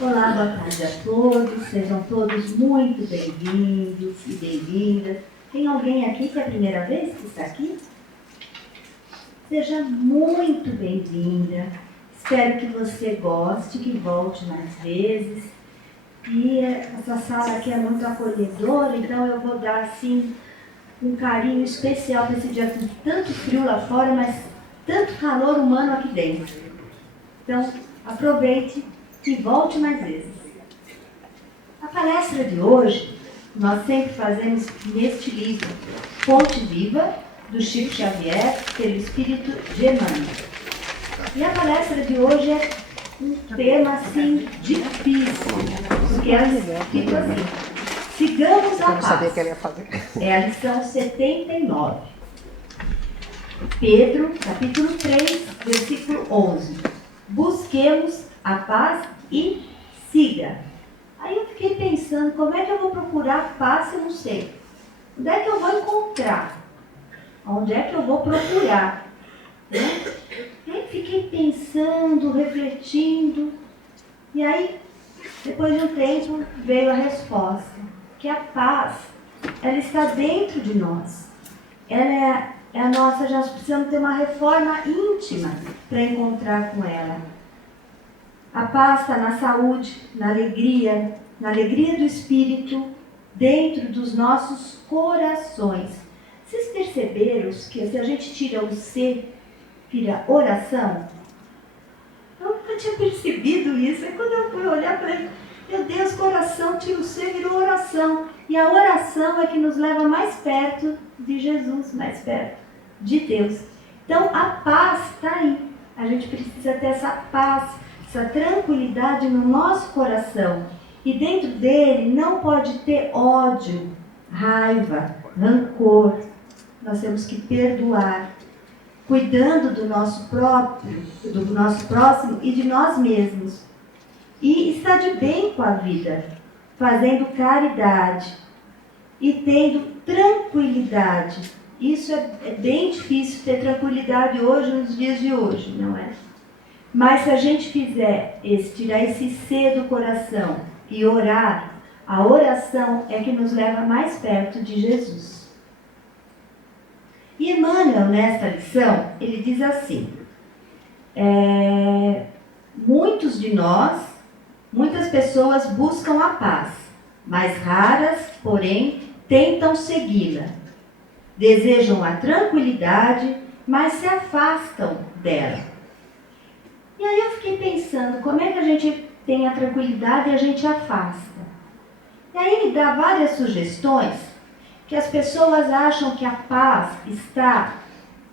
Olá, boa tarde a todos, sejam todos muito bem-vindos e bem-vindas. Tem alguém aqui que é a primeira vez que está aqui? Seja muito bem-vinda, espero que você goste, que volte mais vezes. E essa sala aqui é muito acolhedora, então eu vou dar assim um carinho especial para esse dia com tanto frio lá fora, mas tanto calor humano aqui dentro. Então, aproveite e volte mais vezes. A palestra de hoje, nós sempre fazemos neste livro, Fonte Viva, do Chico Xavier, pelo Espírito de Emmanuel. E a palestra de hoje é um tema, assim, difícil, porque ela fica assim, sigamos a paz. É a lição 79. Pedro, capítulo 3, versículo 11. Busquemos a paz e siga. Aí eu fiquei pensando, como é que eu vou procurar paz se eu não sei? Onde é que eu vou encontrar? Onde é que eu vou procurar? Né? Aí fiquei pensando, refletindo, e aí, depois de um tempo, veio a resposta, que a paz, ela está dentro de nós. Ela é a nossa, já precisamos ter uma reforma íntima para encontrar com ela. A paz está na saúde, na alegria do espírito, dentro dos nossos corações. Vocês perceberam que se a gente tira o C, vira oração? Eu nunca tinha percebido isso. Aí quando eu fui olhar, falei, meu Deus, coração, tira o C, virou oração. E a oração é que nos leva mais perto de Jesus, mais perto de Deus. Então a paz está aí. A gente precisa ter essa paz, essa tranquilidade no nosso coração. E dentro dele não pode ter ódio, raiva, rancor. Nós temos que perdoar, cuidando do nosso próprio, do nosso próximo e de nós mesmos. E estar de bem com a vida, fazendo caridade e tendo tranquilidade. Isso é bem difícil ter tranquilidade hoje, nos dias de hoje, não é? Mas se a gente fizer tirar esse C do coração e orar, a oração é que nos leva mais perto de Jesus. E Emmanuel, nesta lição, ele diz assim, muitas pessoas buscam a paz, mas raras, porém, tentam segui-la. Desejam a tranquilidade, mas se afastam dela. E aí eu fiquei pensando, como é que a gente tem a tranquilidade e a gente afasta? E aí ele dá várias sugestões que as pessoas acham que a paz está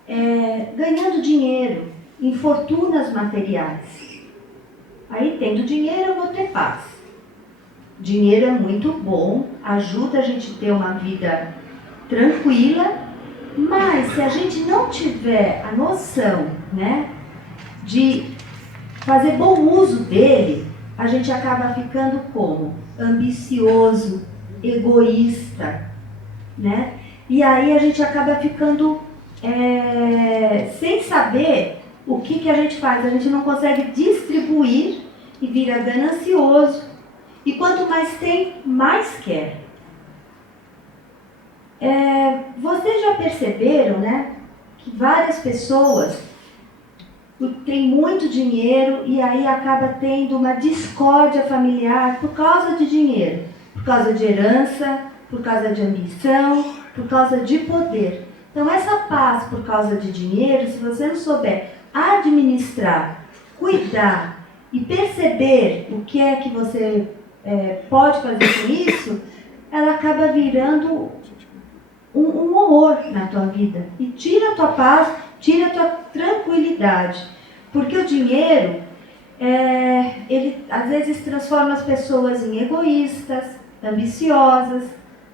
ganhando dinheiro em fortunas materiais. Aí, tendo dinheiro, eu vou ter paz. Dinheiro é muito bom, ajuda a gente a ter uma vida tranquila, mas se a gente não tiver a noção, né, de fazer bom uso dele, a gente acaba ficando como? Ambicioso, egoísta, né? E aí a gente acaba ficando sem saber o que a gente faz. A gente não consegue distribuir e vira ganancioso. E quanto mais tem, mais quer. Vocês já perceberam, né, que várias pessoas têm muito dinheiro e aí acaba tendo uma discórdia familiar por causa de dinheiro, por causa de herança, por causa de ambição, por causa de poder. Então essa paz por causa de dinheiro, se você não souber administrar, cuidar e perceber o que é que você pode fazer com isso, ela acaba virando um horror na tua vida. E tira a tua paz, tira a tua tranquilidade. Porque o dinheiro, ele às vezes transforma as pessoas em egoístas, ambiciosas,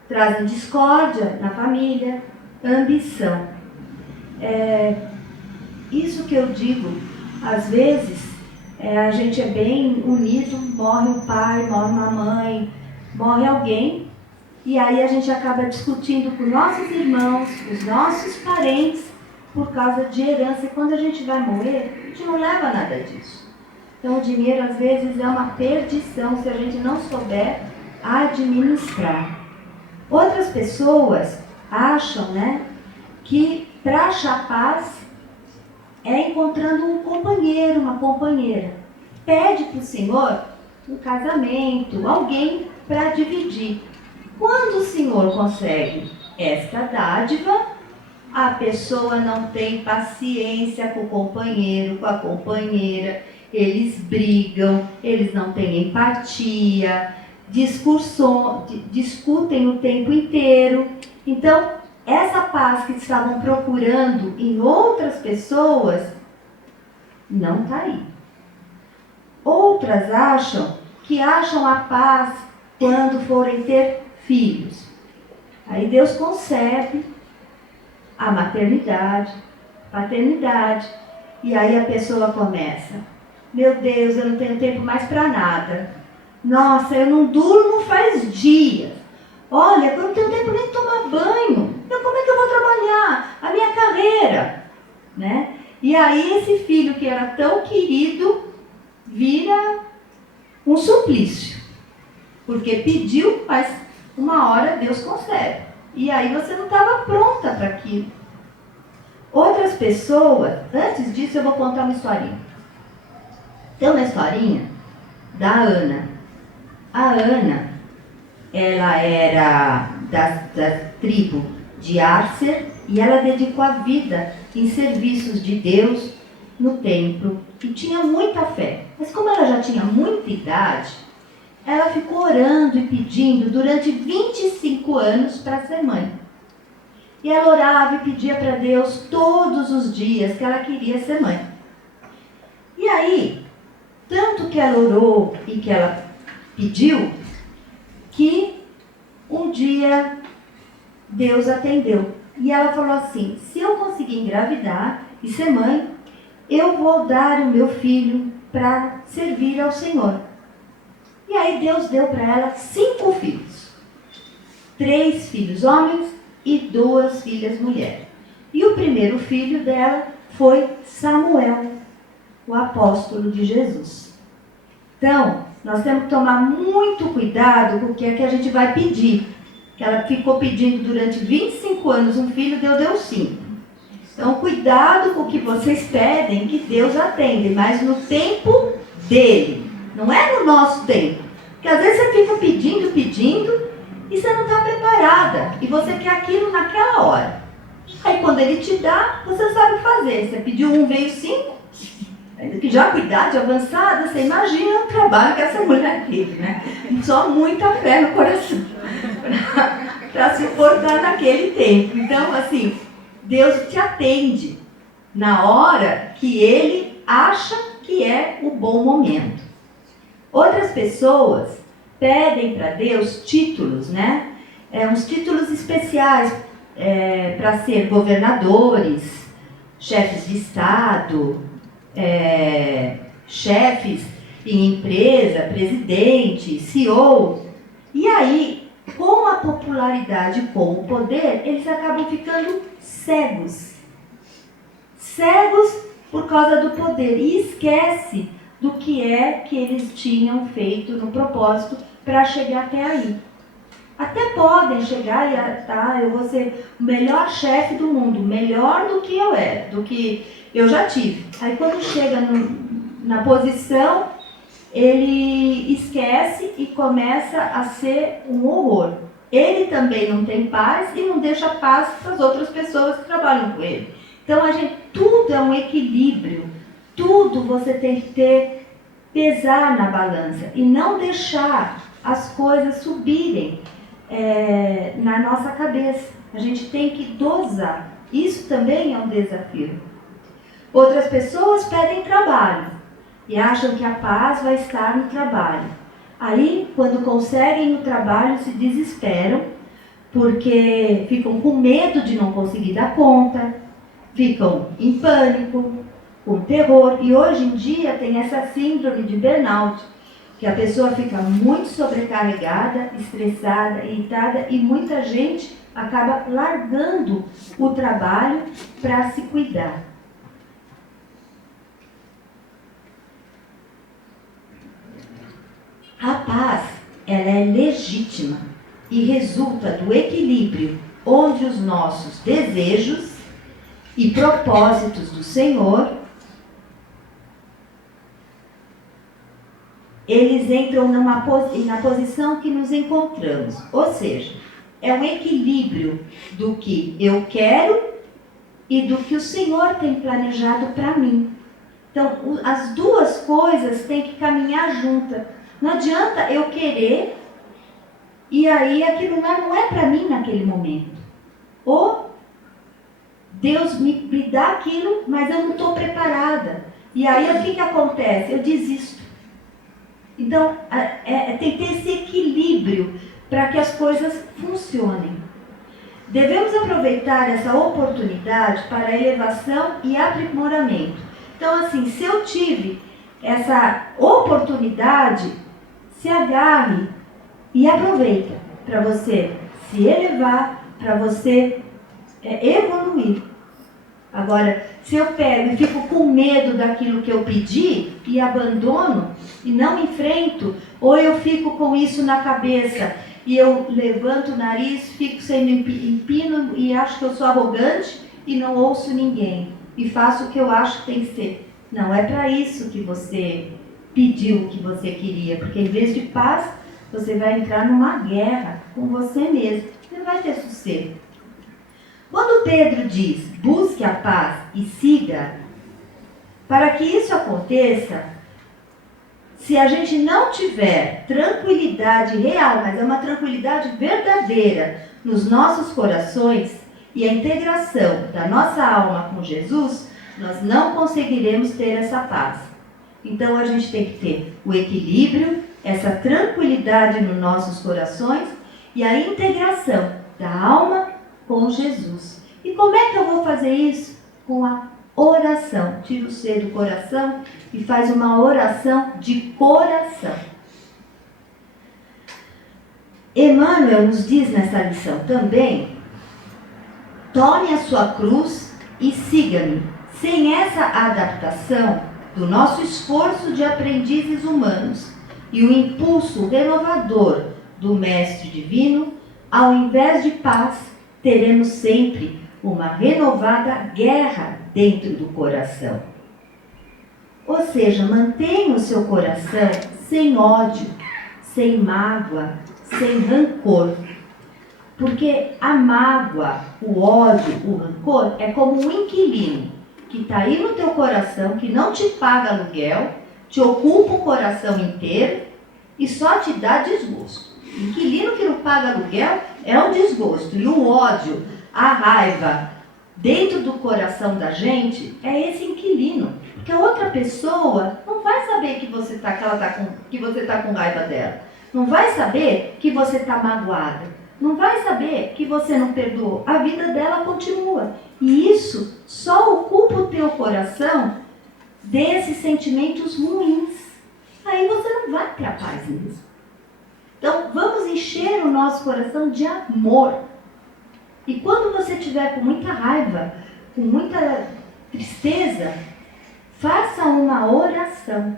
trazem discórdia na família, ambição. Isso que eu digo, às vezes, a gente é bem unido, morre um pai, morre uma mãe, morre alguém, e aí a gente acaba discutindo com nossos irmãos, os nossos parentes, por causa de herança. E quando a gente vai morrer, a gente não leva nada disso. Então o dinheiro às vezes é uma perdição se a gente não souber administrar. Outras pessoas acham, né, que para achar paz é encontrando um companheiro, uma companheira. Pede para o Senhor um casamento, alguém para dividir. Quando o Senhor concede esta dádiva, a pessoa não tem paciência com o companheiro, com a companheira, eles brigam, eles não têm empatia, discutem o tempo inteiro. Então, essa paz que estavam procurando em outras pessoas não está aí. Outras acham a paz quando forem ter filhos. Aí Deus concede a maternidade, paternidade, e aí a pessoa começa: meu Deus, eu não tenho tempo mais para nada. Nossa, eu não durmo faz dias. Olha, eu não tenho tempo nem de tomar banho. Então como é que eu vou trabalhar a minha carreira? Né? E aí esse filho que era tão querido vira um suplício. Porque pediu, mas uma hora Deus concede. E aí você não estava pronta para aquilo. Outras pessoas, antes disso eu vou contar uma historinha. Tem uma historinha da Ana. A Ana, ela era da tribo de Árser e ela dedicou a vida em serviços de Deus no templo e tinha muita fé. Mas como ela já tinha muita idade, ela ficou orando e pedindo durante 25 anos para ser mãe. E ela orava e pedia para Deus todos os dias que ela queria ser mãe. E aí, tanto que ela orou e que ela pediu, que um dia Deus atendeu. E ela falou assim: se eu conseguir engravidar e ser mãe, eu vou dar o meu filho para servir ao Senhor. E aí Deus deu para ela 5 filhos. 3 filhos homens e 2 filhas mulheres. E o primeiro filho dela foi Samuel, o apóstolo de Jesus. Então, nós temos que tomar muito cuidado com o que é que a gente vai pedir. Que ela ficou pedindo durante 25 anos um filho, Deus deu 5. Então, cuidado com o que vocês pedem, que Deus atende, mas no tempo dele. Não é no nosso tempo. Porque às vezes você fica pedindo e você não está preparada. E você quer aquilo naquela hora. Aí quando ele te dá, você sabe fazer. Você pediu 1, veio 5. Ainda que já com idade avançada, você imagina o trabalho que essa mulher teve, né? Só muita fé no coração para se portar naquele tempo. Então, assim, Deus te atende na hora que Ele acha que é o bom momento. Outras pessoas pedem para Deus títulos, né? Uns títulos especiais para ser governadores, chefes de Estado, chefes em empresa, presidente, CEO. E aí, com a popularidade, com o poder, eles acabam ficando cegos. Cegos por causa do poder. E esquece do que é que eles tinham feito no propósito para chegar até aí. Até podem chegar e eu vou ser o melhor chefe do mundo, melhor do que eu era, do que eu já tive. Aí quando chega na posição, ele esquece e começa a ser um horror. Ele também não tem paz e não deixa paz para as outras pessoas que trabalham com ele. Então tudo é um equilíbrio, tudo você tem que pesar na balança e não deixar as coisas subirem na nossa cabeça. A gente tem que dosar. Isso também é um desafio. Outras pessoas pedem trabalho e acham que a paz vai estar no trabalho. Aí, quando conseguem o trabalho, se desesperam, porque ficam com medo de não conseguir dar conta, ficam em pânico, com terror. E hoje em dia tem essa síndrome de burnout, que a pessoa fica muito sobrecarregada, estressada, irritada, e muita gente acaba largando o trabalho para se cuidar. A paz, ela é legítima e resulta do equilíbrio onde os nossos desejos e propósitos do Senhor, eles entram na posição que nos encontramos. Ou seja, é um equilíbrio do que eu quero e do que o Senhor tem planejado para mim. Então, as duas coisas têm que caminhar juntas. Não adianta eu querer e aí aquilo lá não é para mim naquele momento. Ou Deus me dá aquilo, mas eu não estou preparada. E aí o que acontece? Eu desisto. Então, tem que ter esse equilíbrio para que as coisas funcionem. Devemos aproveitar essa oportunidade para elevação e aprimoramento. Então, assim, se eu tive essa oportunidade, se agarre e aproveita para você se elevar, para você evoluir. Agora, se eu pego e fico com medo daquilo que eu pedi e abandono e não enfrento, ou eu fico com isso na cabeça e eu levanto o nariz, fico sendo empino e acho que eu sou arrogante e não ouço ninguém e faço o que eu acho que tem que ser. Não é para isso que você pediu o que você queria, porque em vez de paz, você vai entrar numa guerra com você mesmo. Você não vai ter sossego. Quando Pedro diz, busque a paz e siga, para que isso aconteça, se a gente não tiver tranquilidade real, mas é uma tranquilidade verdadeira nos nossos corações e a integração da nossa alma com Jesus, nós não conseguiremos ter essa paz. Então a gente tem que ter o equilíbrio, essa tranquilidade nos nossos corações e a integração da alma com Jesus. E como é que eu vou fazer isso? Com a oração. Tira o C do coração e faz uma oração de coração. Emmanuel nos diz nessa lição também: tome a sua cruz e siga-me. Sem essa adaptação do nosso esforço de aprendizes humanos e o impulso renovador do Mestre Divino, ao invés de paz, teremos sempre uma renovada guerra dentro do coração. Ou seja, mantenha o seu coração sem ódio, sem mágoa, sem rancor. Porque a mágoa, o ódio, o rancor é como um inquilino que está aí no teu coração, que não te paga aluguel, te ocupa o coração inteiro e só te dá desgosto. Inquilino que não paga aluguel é um desgosto. E o ódio, a raiva dentro do coração da gente é esse inquilino. Porque a outra pessoa não vai saber que você está com raiva dela. Não vai saber que você está magoada. Não vai saber que você não perdoou. A vida dela continua. E isso só ocupa o teu coração desses sentimentos ruins. Aí você não vai ter a paz mesmo. Então, vamos encher o nosso coração de amor. E quando você estiver com muita raiva, com muita tristeza, faça uma oração.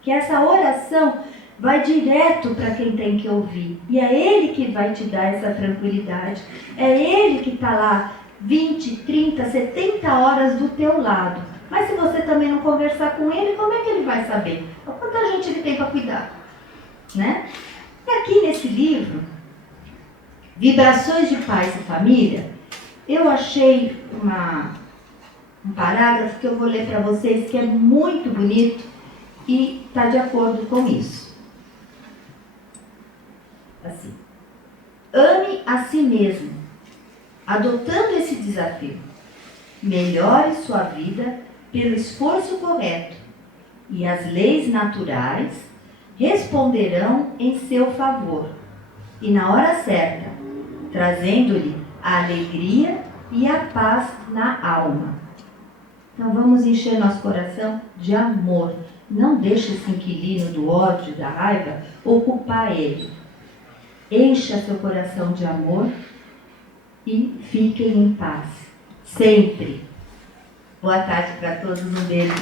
Que essa oração vai direto para quem tem que ouvir. E é Ele que vai te dar essa tranquilidade. É Ele que está lá 20, 30, 70 horas do teu lado. Mas se você também não conversar com Ele, como é que Ele vai saber? Quanta gente Ele tem para cuidar? Né? E aqui nesse livro, Vibrações de Paz e Família, eu achei um parágrafo que eu vou ler para vocês, que é muito bonito e está de acordo com isso. Assim: ame a si mesmo, adotando esse desafio. Melhore sua vida pelo esforço correto, e as leis naturais responderão em seu favor, e na hora certa, trazendo-lhe a alegria e a paz na alma. Então vamos encher nosso coração de amor. Não deixe esse inquilino do ódio, da raiva, ocupar ele. Encha seu coração de amor e fiquem em paz. Sempre. Boa tarde para todos. Um beijo.